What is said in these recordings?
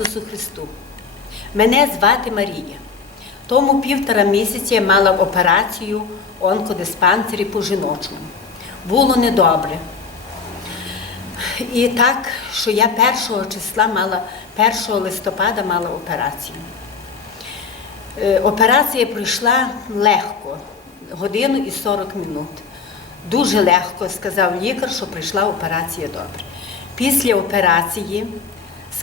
Ісусу Христу. Мене звати Марія. Тому півтора місяці я мала операцію в онкодиспансері по жіночому. Було недобре. І так, що я 1 числа мала, 1 листопада мала операцію. Е, Операція пройшла легко, годину і 40 минут. Дуже легко сказав лікар, що прийшла операція добре. Після операції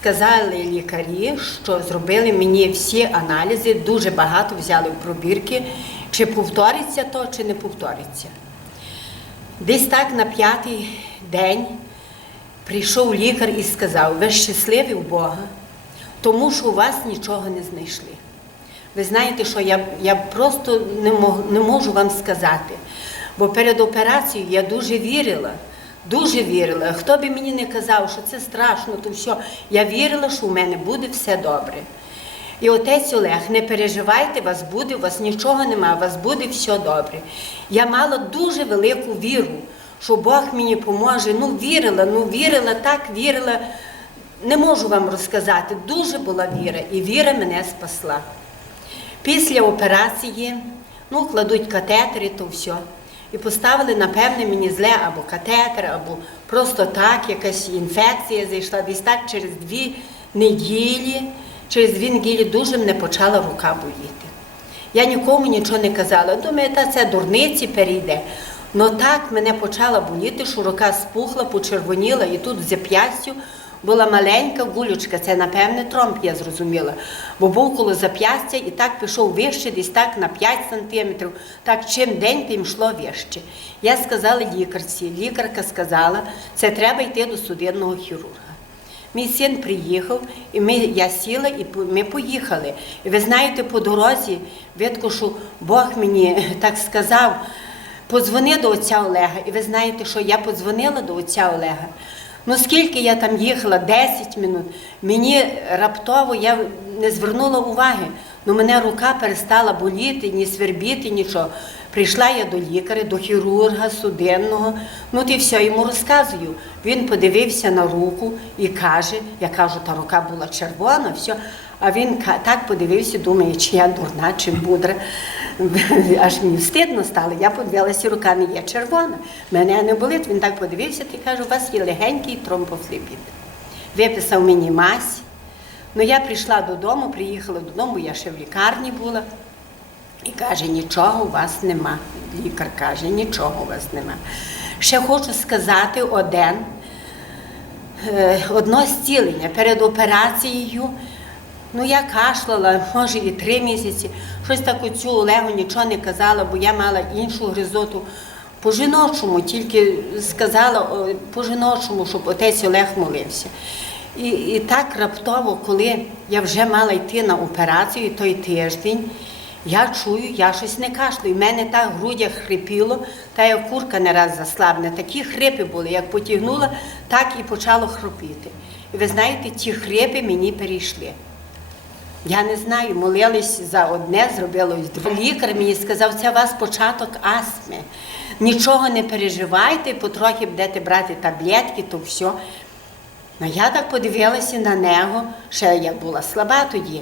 сказали лікарі, що зробили мені всі аналізи, дуже багато взяли в пробірки, чи повториться то, чи не повториться. Десь так на п'ятий день прийшов лікар і сказав, ви щасливі у Бога, тому що у вас нічого не знайшли. Ви знаєте, що я, я просто не, мог, не можу вам сказати. Бо перед операцією я дуже вірила, дуже вірила. Хто би мені не казав, що це страшно, то все, я вірила, що у мене буде все добре. І отець Олег, не переживайте, вас буде, у вас нічого нема, у вас буде все добре. Я мала дуже велику віру, що Бог мені поможе. Ну, вірила, ну вірила, так вірила. Не можу вам розказати. Дуже була віра, і віра мене спасла. Після операції ну, кладуть катетери, то все. І поставили, напевне, мені зле або катетер, або просто так, якась інфекція зайшла. Десь так через дві неділі, через дві неділі дуже мене почала рука боліти. Я нікому нічого не казала. Думаю, та це дурниці перейде. Но так мене почала боліти, що рука спухла, почервоніла, і тут в зап'ястю була маленька гулючка, це, напевне, тромб, я зрозуміла. Бо був коло зап'ястя і так пішов вище, десь так на 5 сантиметрів. Так чим день, тим йшло вище. Я сказала лікарці, лікарка сказала, це треба йти до судинного хірурга. Мій син приїхав, і ми, я сіла, і ми поїхали. І ви знаєте, по дорозі, видко, що Бог мені так сказав, подзвони до отця Олега. І ви знаєте, що я подзвонила до отця Олега. Ну скільки я там їхала, 10 минут, мені раптово я не звернула уваги. Ну мене рука перестала боліти, ні свербіти, нічого. Прийшла я до лікаря, до хірурга суденного. Ну ти все йому розказую. Він подивився на руку і каже, я кажу, та рука була червона, все. А він так подивився, думає, чи я дурна, чи мудра. Аж мені встидно стало. Я подивилася, рука не є червона. Мене не болить. Він так подивився і каже, у вас є легенький тромбофлебіт. Виписав мені мазь. Ну я прийшла додому, приїхала додому, я ще в лікарні була. І каже, нічого у вас нема. Лікар каже, нічого у вас нема. Ще хочу сказати один, е, одно зцілення перед операцією. Ну, я кашляла, може, і три місяці. Щось так оцю Олегу нічого не казала, бо я мала іншу гризоту. По жіночому, тільки сказала по жіночому, щоб отець Олег молився. І, і так раптово, коли я вже мала йти на операцію той тиждень, я чую, я щось не кашлюю. У мене так в грудях хрипіло, та як курка не раз заслабне. Такі хрипи були. Як потягнула, так і почало хропіти. І ви знаєте, ті хрипи мені перейшли. Я не знаю, молились за одне, зробилось друге. Лікар мені сказав, це у вас початок астми. Нічого не переживайте, потрохи будете брати таблетки, то все. Ну, я так подивилася на нього, ще я була слаба тоді.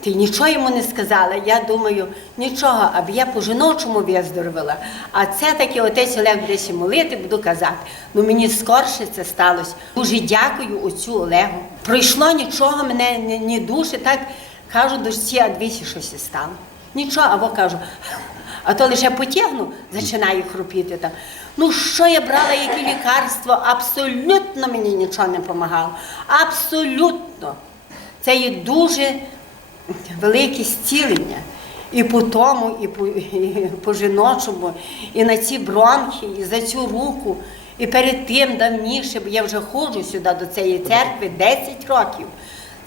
Ти нічого йому не сказала. Я думаю, нічого, аби я по-жіночому виздоровила. А це таки отець Олег ще молити, буду казати. Ну мені скорше це сталося. Дуже дякую отцю Олегу. Пройшло нічого, мене ні, ні душі, так кажу дочці, а двічі щось і. Нічого, або кажу, а то лише потягну, починаю хропіти там. Ну що я брала, які лікарства? Абсолютно мені нічого не допомагало. Абсолютно. Це є дуже велике зцілення. І по тому, і по, і по жіночому, і на ці бронхи, і за цю руку. І перед тим давніше, бо я вже ходжу сюди до цієї церкви 10 років.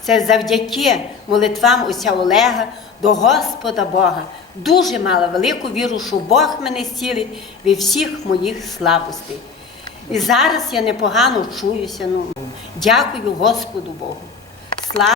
Це завдяки молитвам отця Олега до Господа Бога. Дуже мала велику віру, що Бог мене зцілить від всіх моїх слабостей. І зараз я непогано чуюся. Ну, дякую Господу Богу. Слава